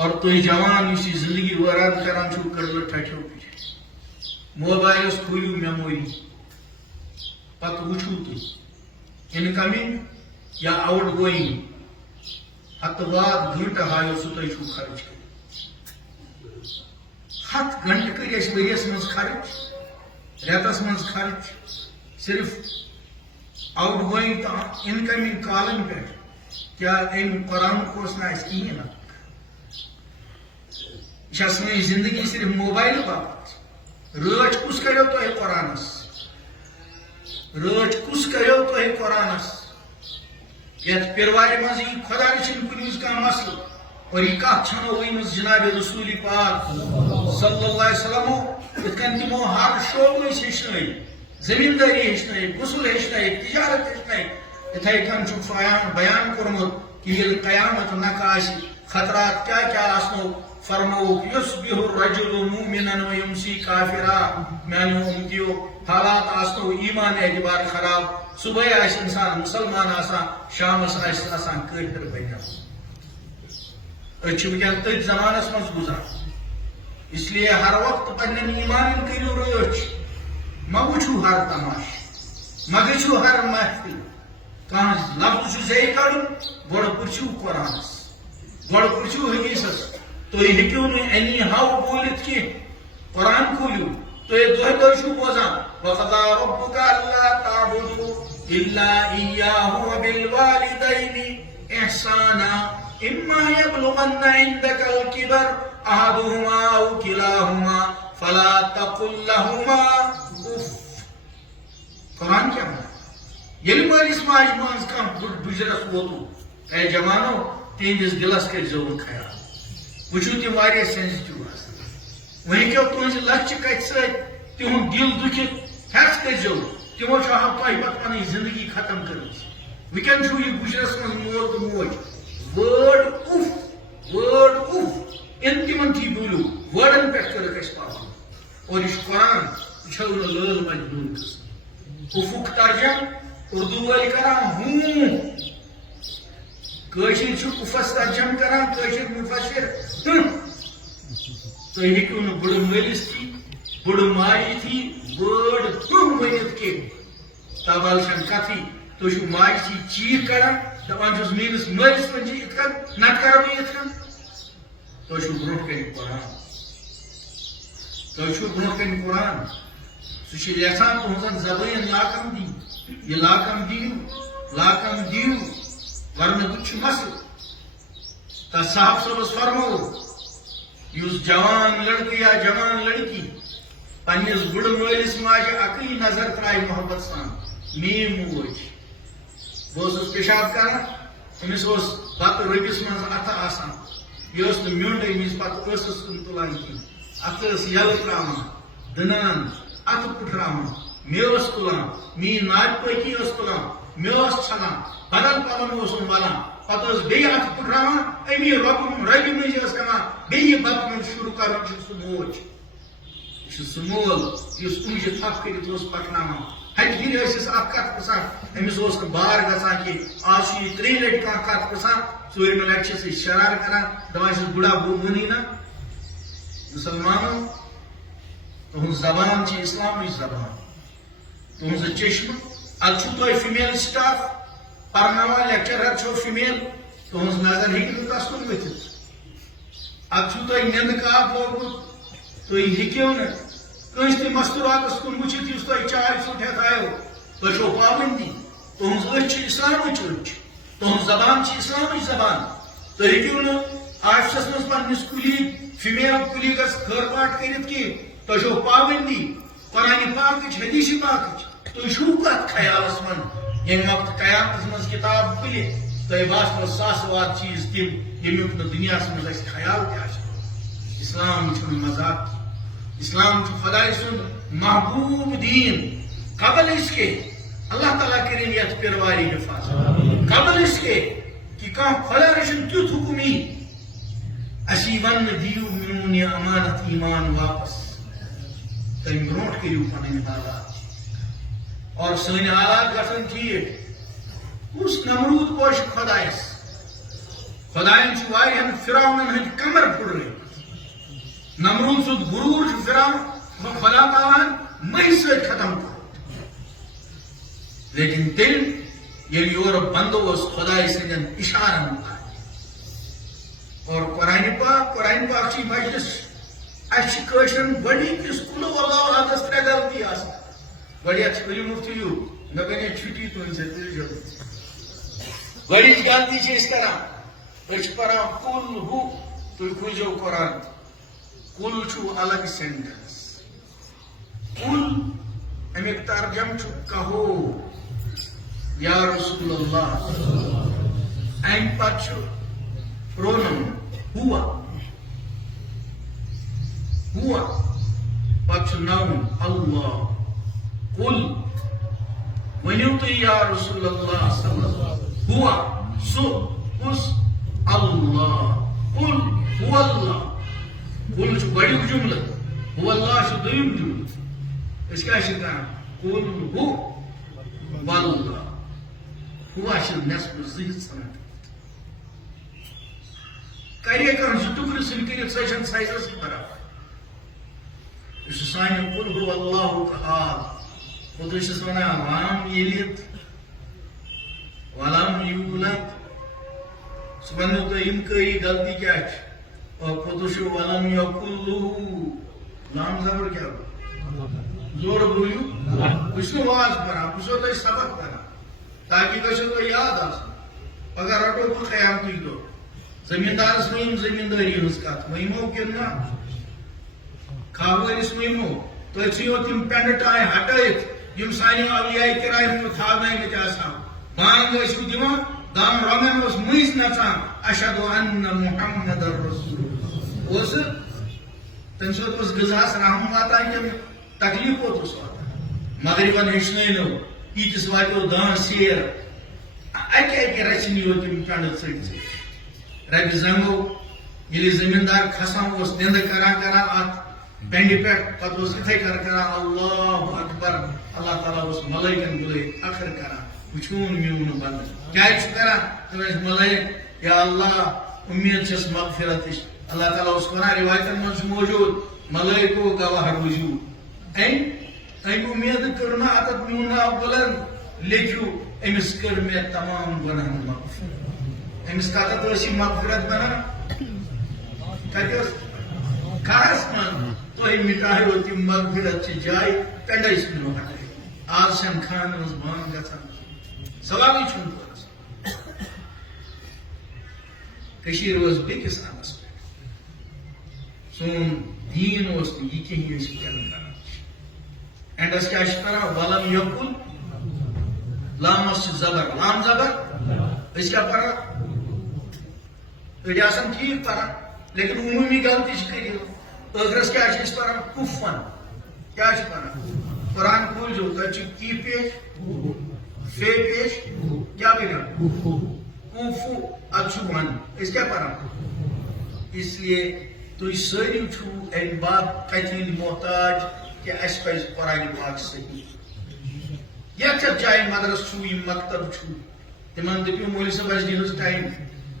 اور تھی جوان اس زندگی ویران کران چھو کڑل ٹھٹھو پیچھے موبائلس کھولیو میموری پتہ وچھو تھی انکمنگ یا آؤٹ گوئنگ ہتھ واد گھنٹہ ہایو سہ تھی چھو خرچ کر 7 گھنٹہ کر ورس من خرچ رتس من خرچ صرف آؤٹ گوئنگ تو انکمنگ کالن پہ کیا ام قرآن کوس نا کہین یہ سن زندگی صرف موبائل باپت رچ کس کرو تہ قرآنس رچ کس کرو تہ قرآنس یت پیروارِ مز یہ خدا رچھن کن کھانا مسئلہ اور یہ کت چھنو ورمز جناب رسول پاک صلی اللہ علیہ وسلم ات کن تمو ہر شعبہ ہیچن زمینداری ہیچن غسل ہیچن تجارت ہیچن اتھے کن سہ بیان کورمت کہ یل قیامت نکہ خطرات کیا کیا آسنو فرموک یصبح الرجل مومنا ویمسی کافرا میانو امتیو حالات آسنو ایمان اعتبار خراب صبح آس انسان مسلمان آسان شامس آسان کافر بنیا ونکین تھی زمانس مز گزار اس لیے ہر وقت پنن ایمان کرو رچ مہ وچھو ہر تماش مہ گژھو ہر محفل کھانا لفظ زی کڑ گوڑ پرچھو قرآنس گوڑ پرچھو حدیثس تھی ہیکو نی ہاؤ بولت کی قرآن کھولیو تھی دہ دہ چھو بوزان وقضى ربك الا تعبدوا الا اياه وبالوالدين احسانا اما يبلغن عندك الكبر احدهما او كلاهما فلا تقل لهما اف. قرآن کیا ہے یل مالس ماج مز کم بجرس ووتو اے جوانو تہندس دلس کر زور خیال وچھو تم واریاہ سینسٹیو آسان وہیں کیو تہذ لچ کت ست تہد دل دکھت ہیس کر زو تمو تہ پتہ پن زندگی ختم کرم ونکین یہ بجرس من مول تو موج ورڈ اف ان تمن تھی بولو ورڈن پہ کرک اس پابند اور یہ قرآن یہ لل مجنون قسم افک ترجم اردو ول کران ہوں کشر افس ترجم کران کشر مفسر تھی ہیکو نا بڑ مالس تھی بڑ ماجہ تھی ورڈ ورنت کی تابال چھن کتھی تھی ماجہ تھی چیخ کران دپان چھس میس مالس من ات کن نت کرو بہ ات کن تھی برو کن قرآن تھی برو کن قرآن سہ یژھان تہذن زبان لاکم دی یہ لاکم دیو ورنہ بت مسئلہ تس صاحب صبس فرمو اس جوان لڑکہ یا جوان لڑکی پنس بڑ مالس ماجہ اکی نظر ترائے محبت سان میم موج بہت پیشاب کران امس بتہ ربس من اتھ آسان یہ میونڈ امس پتہ ٲسس کن تلان کھین اتھ یل تران دنان اتھ پٹھراان مےٚ تلان میٛٲنۍ نادِ پٲکی تلان مےٚ ژھنان بدل پلن ولان پتہ بیٚیہِ اتھ پٹھراان امی ربہِ منٛزۍ کران بیٚیہِ بتہٕ منٛز شروع کران چھُ سُہ موج یہِ چھُ سُہ مول یُس کُنجہِ تھپھ کٔرِتھ اوس پکناوان ہتہِ گِرِ ٲسِس اکھ کتھ پرژھان أمِس اوس نہٕ بار گژھان کینٛہہ آز چھُ یہِ 3 لٹہِ کانٛہہ کتھ پرژھان 4مہِ لٹہِ چھِس أسۍ شرار کران دپان چھِس بُڈا ووٚنُے نا مسلمانو تہنٛز زبان چھِ اسلامٕچ زبان تہنٛز چشمہٕ اتھ چھُو تۄہہِ فیمیل سٹاف پرناوان لیکچرر چھو فیمیل تہنٛز نظر ہیٚکہِ نہٕ تس کُن ؤتھِتھ اتھ چھُو تۄہہِ نِندٕ کاپ لوگمُت تُہۍ ہیٚکِو نہٕ کٲنٛسہِ تہِ مستوٗراتس کُن وٕچھِتھ یُس تۄہہِ چاے ژوٚٹ ہٮ۪تھ آیو تۄہہِ چھو پابنٛدی تہنٛز أچھ چھِ اسلامٕچ أچھ تہنٛز زبان چھِ اسلامٕچ زبان تُہۍ ہیٚکِو نہٕ آفسس منٛز پننِس کُلیٖگ فیمیل کُلیٖگس خٲر پاٹ کٔرِتھ کینٛہہ تۄہہِ چھو پابنٛدی قرآنِ پاکٕچ حدیثِ پاکٕچ تُہۍ چھُو کتھ خیالس منٛز ییٚمہِ وقتہٕ قیامتس منٛز کِتاب کھُلہِ تۄہہِ باسنو ساسہٕ واد چیٖز تِم ییٚمیُک نہٕ دُنیاہس منٛز اَسہِ خیال تہِ آسہِ اسلام چھُنہٕ مذاق اسلام چھُ خۄداے سُنٛد محبوٗب دیٖن قبل اس کے اللہ تعالیٰ کٔرِنۍ یتھ پیرواری حفاظت قبل اس کے کہ کانٛہہ خۄدا رٔچھِن تیُتھ حُکم یی اَسہِ یی وننہٕ دِیِو میون یہِ امانت ایمان واپس تمہِ برونٛٹھ کٔرِو پنٕنۍ حالات اور سٲنۍ حالات گژھن ٹھیٖک کُس نمروٗد پوشہِ خۄدایس خدائن واریاہن فرعونن ہند کمر پھڑرٲومٕتۍ نمرود سُنٛد غروٗر چھُ فرعون خدا تعالیٰ مٔہۍ سۭتۍ ختم کوٚرمُت لیکن تیٚلہِ ییٚلہِ یورٕ بندو اوس خداے سٕنٛدٮ۪ن اِشارن اور قرآن پاک چی مجلس اچھ کٲشرٮ۪ن گۄڈنِکِس قُل ہُوَ اللہُ 3 غلطی آسان گۄڈٕ چھِ ؤلِو مُفتِیو مےٚ بنے چھُٹی تُہٕنٛدِ سۭتۍ تُلۍ جلدی گۄڈنِچ غلطی چھِ أسۍ کران أسۍ چھِ پران قُل ہُو تُہۍ کھوٗلزیو قرآن قُل چھُو الگ سینٹنس قُل امیُک ترجم چھُ کہو یا رسول اللہ امہِ پتہٕ چھُ پرونم ہوا پتہٕ چھُ ناوُن اللہ قُل ؤنِو تُہۍ یا رسول اللہ صلی اللہ ہوا سُہ کُس اللہ قُل هو اللہ قُل چھُ گۄڈنیُک جملہٕ هو اللہ چھُ دوٚیِم جملہٕ أسۍ کیٛاہ چھِ کران قُل ہُو واللہ ہوا چھِ نٮ۪صفہٕ زٕ حِصہٕ کرے کر زٕ ٹُکرٕ سۭتۍ کٔرِتھ سۄ چھنہٕ سایزس برابر یہِ چھُ سانہِ قُل ہُو اللہُک حال پوٚتُس چھِس ونان لام ییٚلِتھ ولم یوٗلد سُہ وننو تۄہہِ اِنکٲری غلطی کیٛاہ چھِ اور پوٚتُس چھُ ولم یکُن لہوٗ لام زبر کیٛاہ گوٚو زورٕ بوٗزِو بہٕ چھُس نہٕ واز پران بہٕ چھُسو تۄہہِ سبق کران تاکہِ گژھیو تۄہہِ یاد آسُن پگاہ رٹو بہٕ قیامتٕکۍ دۄہ زمیٖندارس ؤنِم زمیٖندٲری ہٕنٛز کتھ ؤنۍمو کِنہٕ نہ کھاہ وٲلِس ؤنۍمو تُہۍ ژھٕنِو تِم پٮ۪نٛڈٕ ٹاے ہٹٲیِتھ یِم سانہِ اولیاء کرام تھاونٲومٕتۍ آسان بانگ ٲسِو دِوان دام رۄنٛگن اوس مٔنٛزۍ نژان اشہدُ انّ محمد رسول اوس تمہِ سۭتۍ اوس غذاہس رحم واتان کِنہٕ تکلیٖف کوٚت اوس واتان مغربن ہیٚچھنٲونو ییٖتِس واتیو دان سیر اکہِ رژھِ نِیو تِم پٮ۪نٛڈٕ ژٔٹۍ ژٔٹۍ ربہِ زنٛگو ییٚلہِ زمیٖندار کھسان اوس نِندٕ کران اتھ پٮ۪نٛڈِ پٮ۪ٹھ پتہٕ اوس یِتھے کران اللہ اکبر اللہ تعالیٰ اوس ملٲیکن بُلٲیِتھ اکھر کران وٕچھوُن میون بندٕ کیٛازِ چھُ کران تِم ٲسۍ ملٲیِک یا اللہ اُمید چھس مغفرتٕچ اللہ تعالیٰ اوس ونان رِوایتن منٛز چھُ موجوٗد ملٲیکو گواہ روٗزِو امہِ اُمیدٕ کٔر مےٚ اتتھ میون ناو بُلند لیکھِو أمِس کٔر مےٚ تمام گۄناہن مغفرت أمِس کتتھ ٲس یہِ مغفرت بنان کتہِ ٲس کھہس منٛز تۄہہِ مِٹایو تِم مغفرت چہِ جایہِ پٮ۪نٛڈے ژھٕنِو ہٹٲیِتھ آز چھنہٕ خانہٕ منٛز بانگ گژھان سوالٕے چھُنہٕ تورس کٔشیٖر ٲس بیٚکِس اَندس پٮ۪ٹھ سون دیٖن اوس نہٕ یہِ کِہیٖنۍ أسۍ کیٛاہ کران اینڈس کیٛاہ چھِ کران ولم یکُن لامس چھِ زبر لام زبر أسۍ کیٛاہ پران أڑۍ آسان ٹھیٖک پران لیکن عموٗمی غلطی چھِ کٔرِتھ ٲخرس کیٛاہ چھِ أسۍ پران کُفن کیٛاہ چھِ پران قرآن کھوٗلزیو تتہِ چھُ کی پیش فے پیش کیٛاہ بنیٛاو کوٗفوٗ ادٕ چھُ ون أسۍ کیٛاہ پران اس لیے تُہۍ سٲری چھُو امہِ باپتھ ہٕنٛدۍ محتاج کہ اَسہِ پزِ قرآن پاک صحیح یتھ یتھ جایہِ مدرس چھُ یِم مکتب چھُ تِمن دٔپِو مولوی صٲب اَسہِ دِیِو حظ ٹایم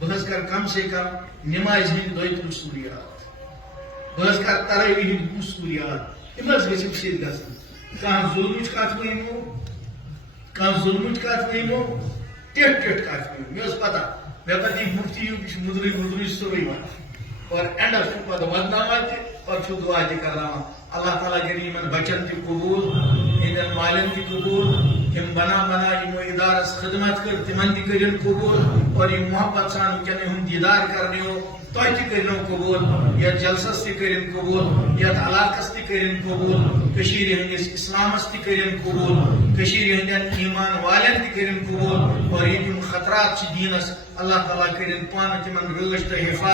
بہٕ حظ کرٕ کم سے کم نمازِ ہٕنٛدۍ 2-3 سوٗر یاد بہٕ حظ کرٕ تراویح ہٕنٛدۍ 20 سوٗر یاد تِم حظ گژھِو سیٚد گژھٕنۍ کانٛہہ ظُلمٕچ کتھ ؤنۍمو ٹِٹھ کتھ ؤنۍمو مےٚ ٲس پتہ مےٚ پتہٕ یہِ مُفتی یُک یہِ چھُ مُدرٕے سورُے ونان اور اینڈس چھُ پتہٕ ودناوان تہِ پتہٕ چھُ دعا تہِ کرناوان اللہ تعالیٰ کٔرِنۍ یِمن بچن تہِ قبوٗل یِہنٛدٮ۪ن مالٮ۪ن تہِ قبوٗل یِم بنا یِمو ادارس خدمت کٔر تِمن تہِ کٔرِنۍ قبوٗل اور یِم محبت سان وٕنکٮ۪ن یِہُنٛد دیٖدار کرنٲیو تۄہہِ تہِ کٔرنو قبوٗل یتھ جلسس تہِ کٔرِنۍ قبوٗل یتھ علاقس تہِ کٔرِنۍ قبوٗل کٔشیٖرِ ہٕنٛدِس اسلامس تہِ کٔرِنۍ قبوٗل کٔشیٖرِ ہٕنٛدٮ۪ن ایٖمان والٮ۪ن تہِ کٔرِنۍ قبوٗل اور یِم خطرات چھِ دیٖنس اللہ تعالیٰ کٔرِنۍ پانہٕ تِمن رٲچھ تہٕ حفاظت